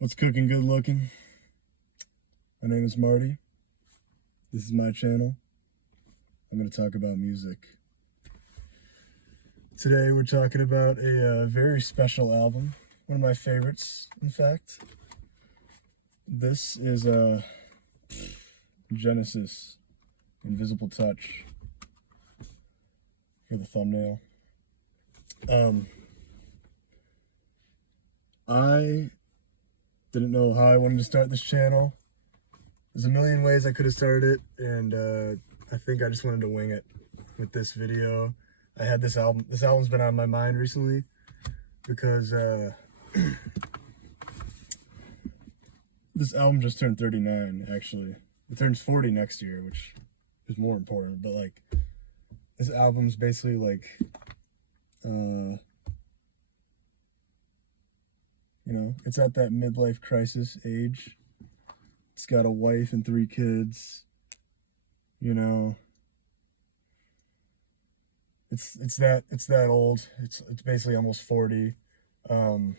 What's cooking, good looking? My name is Marty. This is my channel. I'm going to talk about music. Today we're talking about a very special album. One of my favorites, in fact. This is Genesis, Invisible Touch, for the thumbnail. I didn't know how I wanted to start this channel. There's a million ways I could have started it, and I think I just wanted to wing it with this video. I had this album. This album's been on my mind recently because this album just turned 39, actually. It turns 40 next year, which is more important, but like, this album's basically like, you know, it's at that midlife crisis age. It's got a wife and 3 kids. You know, it's that old. It's basically almost 40. And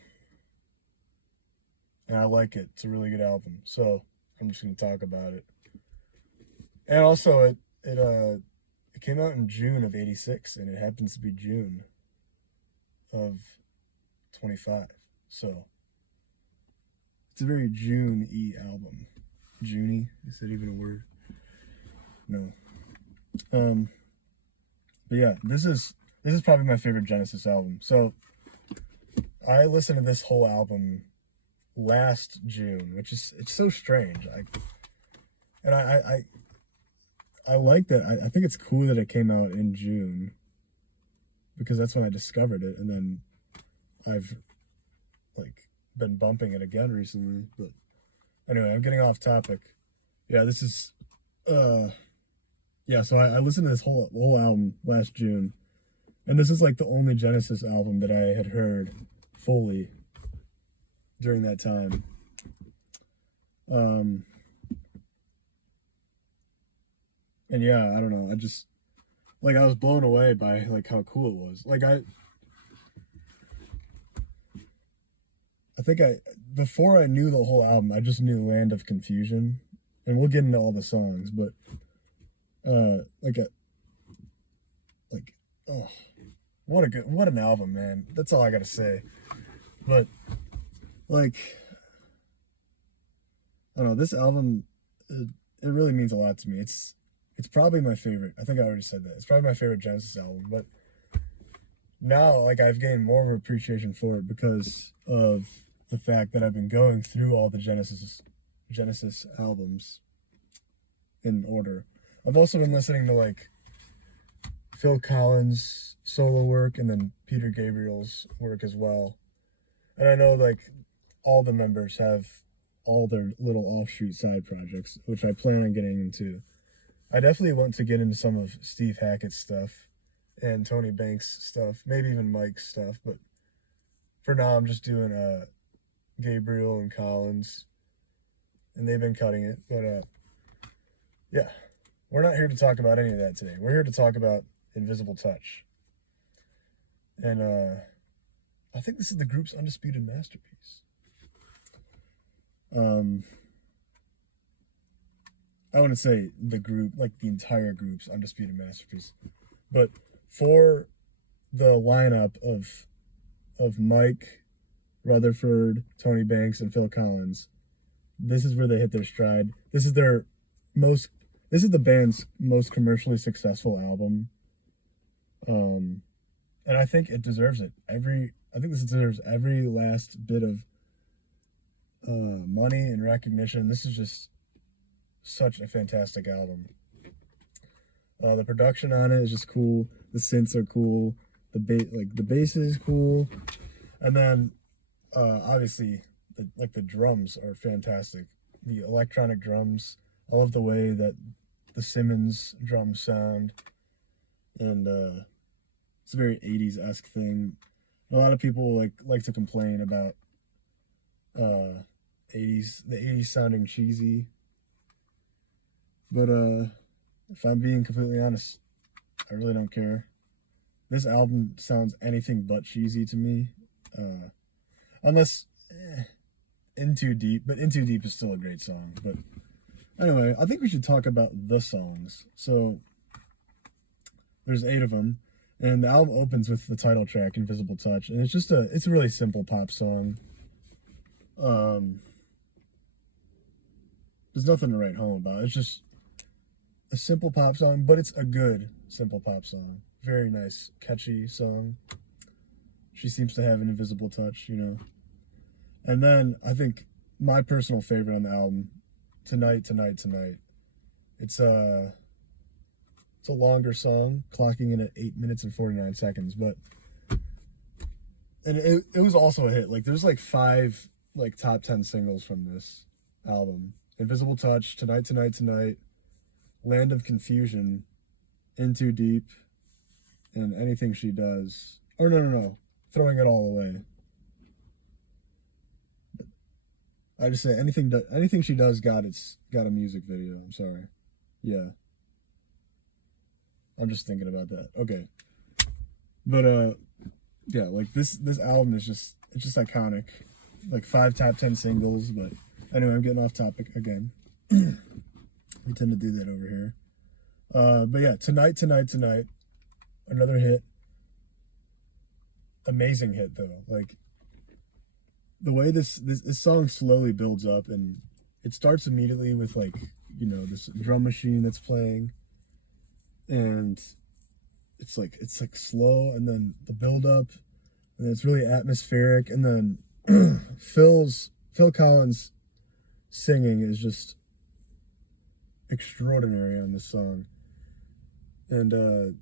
I like it. It's a really good album. So I'm just gonna talk about it. And also, it came out in June of '86, and it happens to be June of 25. So it's a very June-y album. June-y? Is that even a word? No. But yeah, this is probably my favorite Genesis album. So I listened to this whole album last June, which is, it's so strange. I like that. I think it's cool that it came out in June, because that's when I discovered it, and then I've like been bumping it again recently. But anyway, I'm getting off topic. Yeah, this is yeah, so I listened to this whole album last June, and this is like the only Genesis album that I had heard fully during that time. And yeah, I don't know, I just, like, I was blown away by like how cool it was. Like, I think before I knew the whole album, I just knew Land of Confusion, and we'll get into all the songs, but oh, what an album, man. That's all I gotta say. But like, I don't know, this album, it really means a lot to me. It's probably my favorite. I think I already said that. It's probably my favorite Genesis album, but now, like, I've gained more of an appreciation for it because of the fact that I've been going through all the Genesis albums in order. I've also been listening to like Phil Collins' solo work and then Peter Gabriel's work as well. And I know like all the members have all their little offshoot side projects, which I plan on getting into. I definitely want to get into some of Steve Hackett's stuff and Tony Banks' stuff, maybe even Mike's stuff, but for now I'm just doing Gabriel and Collins, and they've been cutting it. But yeah, we're not here to talk about any of that today. We're here to talk about Invisible Touch. And I think this is the group's undisputed masterpiece. I wouldn't say the group, like the entire group's undisputed masterpiece, but for the lineup of Mike, Rutherford, Tony Banks, and Phil Collins, this is where they hit their stride. This is the band's most commercially successful album. And I think it deserves it. I think this deserves every last bit of money and recognition. This is just such a fantastic album. The production on it is just cool. The synths are cool. The bass is cool, and then obviously the drums are fantastic. The electronic drums. I love the way that the Simmons drums sound, and it's a very 80s-esque thing. A lot of people like to complain about the 80s sounding cheesy, but if I'm being completely honest, I really don't care. This album sounds anything but cheesy to me, unless In Too Deep, but In Too Deep is still a great song. But anyway, I think we should talk about the songs. So there's 8 of them, and the album opens with the title track, Invisible Touch, and it's a really simple pop song. There's nothing to write home about. It's just a simple pop song, but it's a good simple pop song. Very nice, catchy song. She seems to have an invisible touch, you know. And then I think my personal favorite on the album, Tonight, Tonight, Tonight. It's a longer song, clocking in at 8 minutes and 49 seconds, but and it was also a hit. Like there's like 5 like top 10 singles from this album. Invisible Touch, Tonight, Tonight, Tonight, Land of Confusion, In Too Deep, and Anything She Does. Or no. Throwing It All Away. I just say anything she does got a music video. I'm sorry. Yeah. I'm just thinking about that. Okay. But yeah, like this album is just iconic. Like 5 top 10 singles, but anyway, I'm getting off topic again. We tend to do that over here. But yeah, Tonight, Tonight, Tonight. Another hit. Amazing hit though. Like the way this song slowly builds up, and it starts immediately with like, you know, this drum machine that's playing, and it's like slow, and then the build up, and then it's really atmospheric, and then Phil Collins singing is just extraordinary on this song. And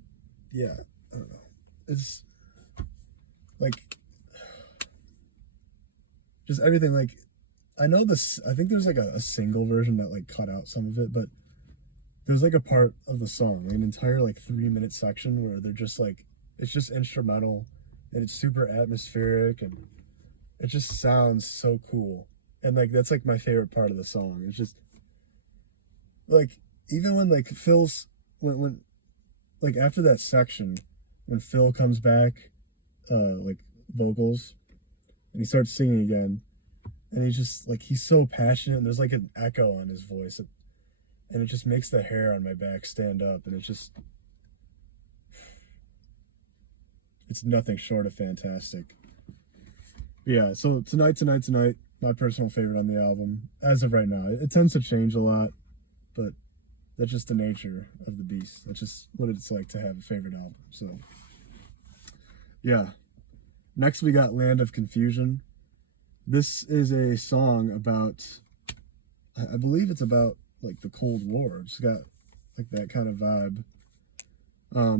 yeah, I don't know. It's like just everything. Like I know this, I think there's like a single version that like cut out some of it, but there's like a part of the song, like an entire like 3-minute section where they're just like, it's just instrumental, and it's super atmospheric, and it just sounds so cool. And like that's like my favorite part of the song. It's just like, even when like when like after that section, when Phil comes back, like vocals, and he starts singing again, and he's just like, he's so passionate, and there's like an echo on his voice, and it just makes the hair on my back stand up, and it's nothing short of fantastic. Yeah, so Tonight, Tonight, Tonight, my personal favorite on the album as of right now. It tends to change a lot, but that's just the nature of the beast. That's just what it's like to have a favorite album. So yeah. Next we got Land of Confusion. This is a song about, I believe it's about like the Cold War. It's got like that kind of vibe,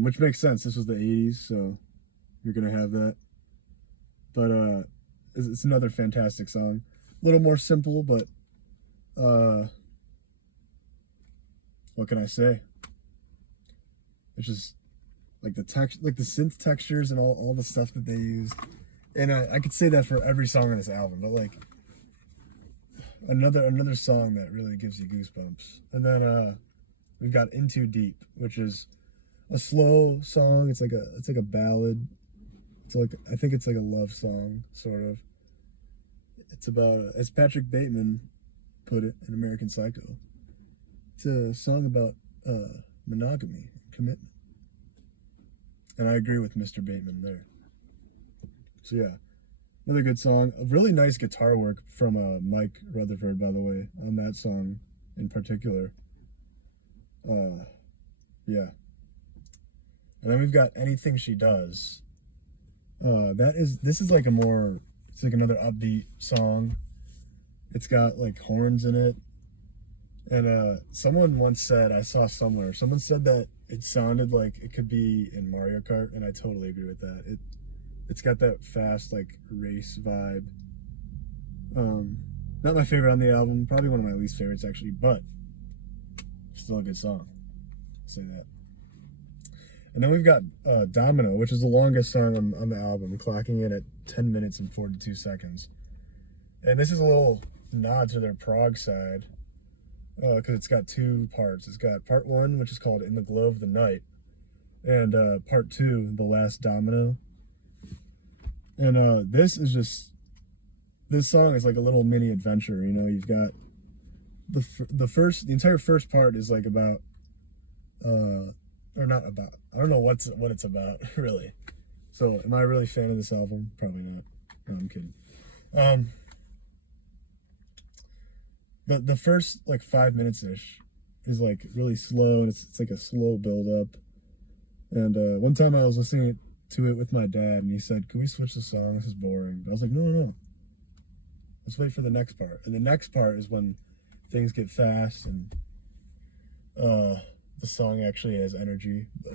which makes sense. This was the 80s, so you're gonna have that. But it's another fantastic song. A little more simple, but what can I say? It's just like the synth textures and all the stuff that they used. And I could say that for every song on this album, but like another song that really gives you goosebumps. And then we've got In Too Deep, which is a slow song. It's like a ballad. I think it's like a love song, sort of. It's about, as Patrick Bateman put it in American Psycho, it's a song about monogamy and commitment. And I agree with Mr. Bateman there. So yeah, another good song. A really nice guitar work from Mike Rutherford, by the way, on that song in particular. Yeah. And then we've got Anything She Does. This is like it's like another upbeat song. It's got like horns in it. And someone once said, I saw somewhere, someone said that it sounded like it could be in Mario Kart, and I totally agree with that. It's got that fast like race vibe. Not my favorite on the album, probably one of my least favorites actually, but still a good song. I'll say that. And then we've got Domino, which is the longest song on the album, clocking in at 10 minutes and 42 seconds. And this is a little nod to their prog side, because it's got 2 parts. It's got part 1, which is called In the Glow of the Night, and part 2, The Last Domino. And this this song is like a little mini adventure. You know, you've got the entire first part is like about or not about. I don't know what it's about really. So, am I really a fan of this album? Probably not. No, I'm kidding. Um, the first like 5 minutes ish is like really slow, and it's like a slow build up. And one time I was listening to it with my dad, and he said, "Can we switch the song? This is boring." But I was like, "No, no, no. Let's wait for the next part." And the next part is when things get fast, and the song actually has energy. But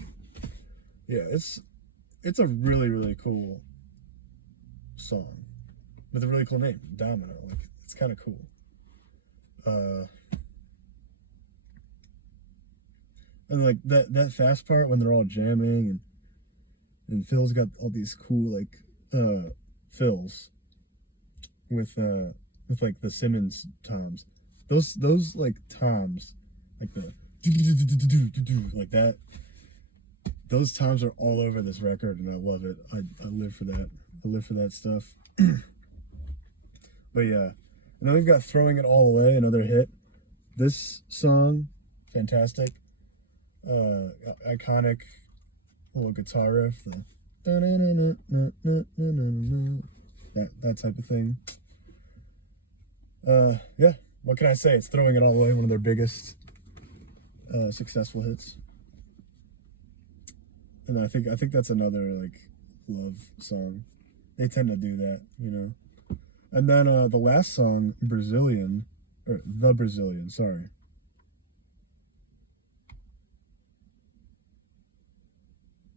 yeah, it's a really really cool song with a really cool name, Domino. Like it's kind of cool. And like that fast part when they're all jamming and Phil's got all these cool like fills with like the Simmons toms. Those like toms, like the like that. Those toms are all over this record, and I love it. I live for that. I live for that stuff. But yeah, and then we've got "Throwing It All Away," another hit. This song, fantastic, iconic little guitar riff, that type of thing. Yeah, what can I say? It's "Throwing It All Away," one of their biggest successful hits. And then I think that's another like love song. They tend to do that, you know. And then the last song, Brazilian, or The Brazilian, sorry.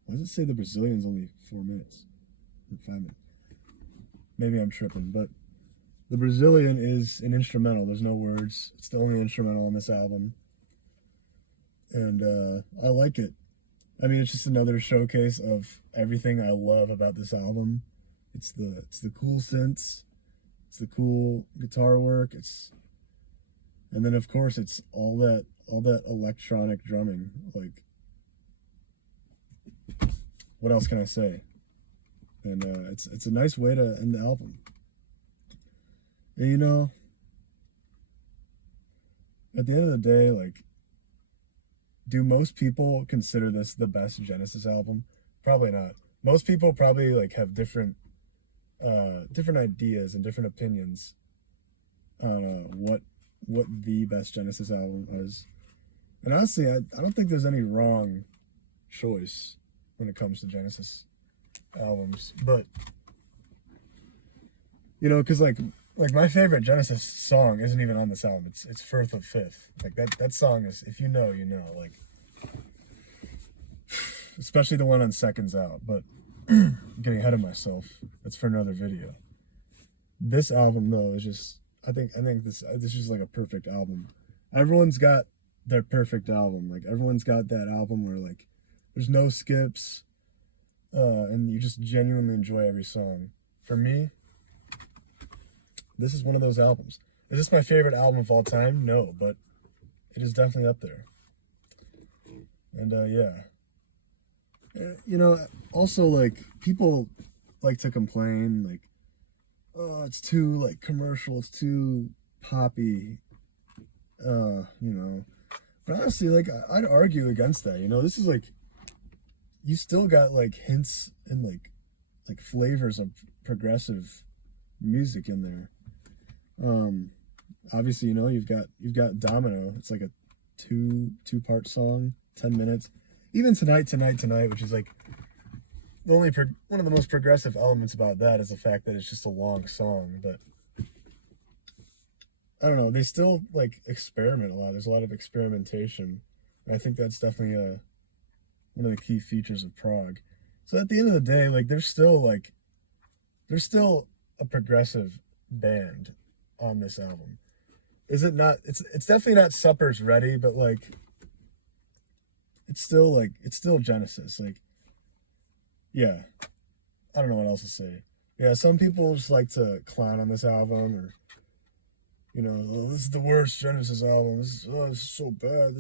Why does it say The Brazilian's only 4 minutes? Or 5 minutes? Maybe I'm tripping, but The Brazilian is an instrumental. There's no words. It's the only instrumental on this album. And I like it. I mean, it's just another showcase of everything I love about this album. It's the cool synths, it's the cool guitar work, and then of course it's all that electronic drumming. Like, what else can I say? And it's a nice way to end the album. And, you know, at the end of the day, like, do most people consider this the best Genesis album? Probably not. Most people probably like have different ideas and different opinions on what the best Genesis album is. And honestly, I don't think there's any wrong choice when it comes to Genesis albums. But you know, because like my favorite Genesis song isn't even on this album. It's Firth of Fifth. Like that song is, if you know, you know. Like, especially the one on Seconds Out. But I'm getting ahead of myself. That's for another video. This album though is just, I think this is like a perfect album. Everyone's got their perfect album. Like everyone's got that album where like there's no skips, and you just genuinely enjoy every song. For me, this is one of those albums. Is this my favorite album of all time? No, but it is definitely up there. And yeah. You know, also like people like to complain like, oh, it's too like commercial, it's too poppy, you know. But honestly, like I'd argue against that. You know, this is like, you still got like hints and like flavors of progressive music in there. Obviously, you know, you've got Domino. It's like a two-part song, 10 minutes. Even Tonight, which is like the only one of the most progressive elements about that is the fact that it's just a long song. But I don't know, they still like experiment a lot. There's a lot of experimentation, and I think that's definitely one of the key features of prog. So at the end of the day, like there's still a progressive band on this album. Is it not? It's definitely not Supper's Ready, but like it's still Genesis. Like, yeah, I don't know what else to say. Yeah, some people just like to clown on this album, or you know, oh, this is the worst Genesis album. This is so bad.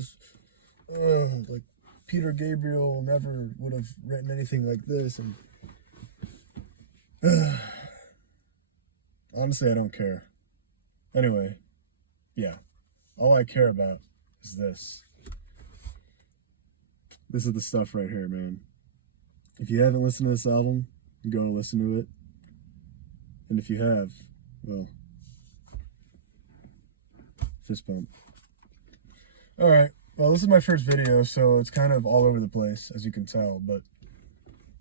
Like Peter Gabriel never would have written anything like this. And honestly, I don't care. Anyway, yeah. All I care about is this. This is the stuff right here, man. If you haven't listened to this album, go listen to it. And if you have, well, fist bump. Alright, well, this is my first video, so it's kind of all over the place, as you can tell, but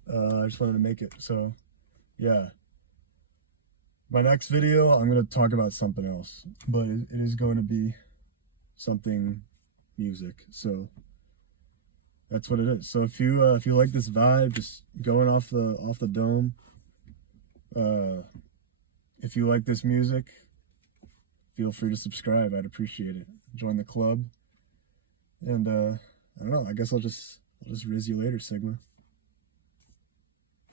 I just wanted to make it, so, yeah. My next video, I'm going to talk about something else, but it is going to be something music, so that's what it is. So if you like this vibe, just going off the dome, if you like this music, feel free to subscribe. I'd appreciate it. Join the club. And I don't know, I guess I'll just riz you later, Sigma.